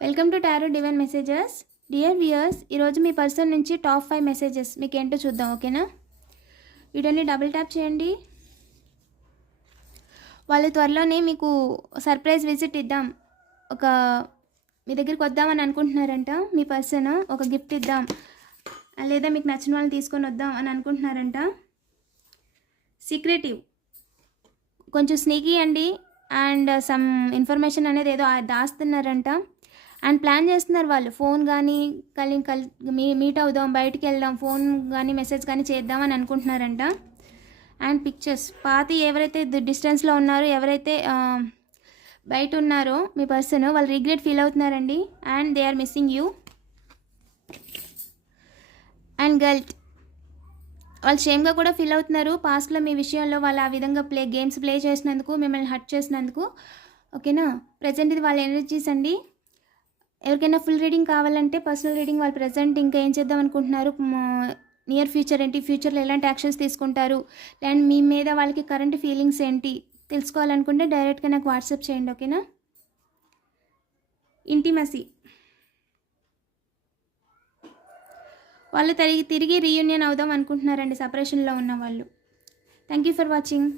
Welcome to tarot divine messages. Dear viewers, ఈరోజు మీ person నుంచి top 5 messages మీకు ఏంటో చూద్దాం. ఓకేనా? వీడియోని డబుల్ ట్యాప్ చేయండి. వాళ్ళు త్వరలోనే మీకు సర్ప్రైజ్ విజిట్ ఇద్దాం, మీ దగ్గరికి వద్దామని అనుకుంటున్నారంట. మీ పర్సన్ ఒక గిఫ్ట్ ఇద్దాం లేదా మీకు నచ్చిన వాళ్ళని తీసుకొని వద్దాం అని అనుకుంటున్నారంట. సీక్రెటివ్, కొంచెం స్నీకీ అండి. అండ్ సమ్ ఇన్ఫర్మేషన్ అనేది ఏదో దాస్తున్నారంట. అండ్ ప్లాన్ చేస్తున్నారు వాళ్ళు. ఫోన్ కానీ మీట్ అవుదాం, బయటికి వెళ్దాం, ఫోన్ కానీ మెసేజ్ కానీ చేద్దామని అనుకుంటున్నారంట. అండ్ పిక్చర్స్, పాతి ఎవరైతే డిస్టెన్స్లో ఉన్నారో, ఎవరైతే బయట ఉన్నారో మీ పర్సన్, వాళ్ళు రిగ్రెట్ ఫీల్ అవుతున్నారండి. And they are missing you. And guilt, వాళ్ళు షేమ్గా కూడా ఫీల్ అవుతున్నారు. పాస్ట్లో మీ విషయంలో వాళ్ళు ఆ విధంగా గేమ్స్ ప్లే చేసినందుకు, మిమ్మల్ని హర్ట్ చేసినందుకు. ఓకేనా? ప్రజెంట్ ఇది వాళ్ళ ఎనర్జీస్ అండి. ఎవరికైనా ఫుల్ రీడింగ్ కావాలంటే పర్సనల్ రీడింగ్, వాళ్ళు ప్రజెంట్ ఇంకా ఏం చేద్దాం అనుకుంటున్నారు, నియర్ ఫ్యూచర్ ఏంటి, ఫ్యూచర్లో ఎలాంటి యాక్షన్స్ తీసుకుంటారు, అండ్ మీ మీద వాళ్ళకి కరెంట్ ఫీలింగ్స్ ఏంటి తెలుసుకోవాలనుకుంటే డైరెక్ట్గా నాకు వాట్సాప్ చేయండి. ఓకేనా? ఇంటిమసీ, వాళ్ళు తిరిగి రీయూనియన్ అవుదాం అనుకుంటున్నారండి, సపరేషన్లో ఉన్న వాళ్ళు. Thank you for watching.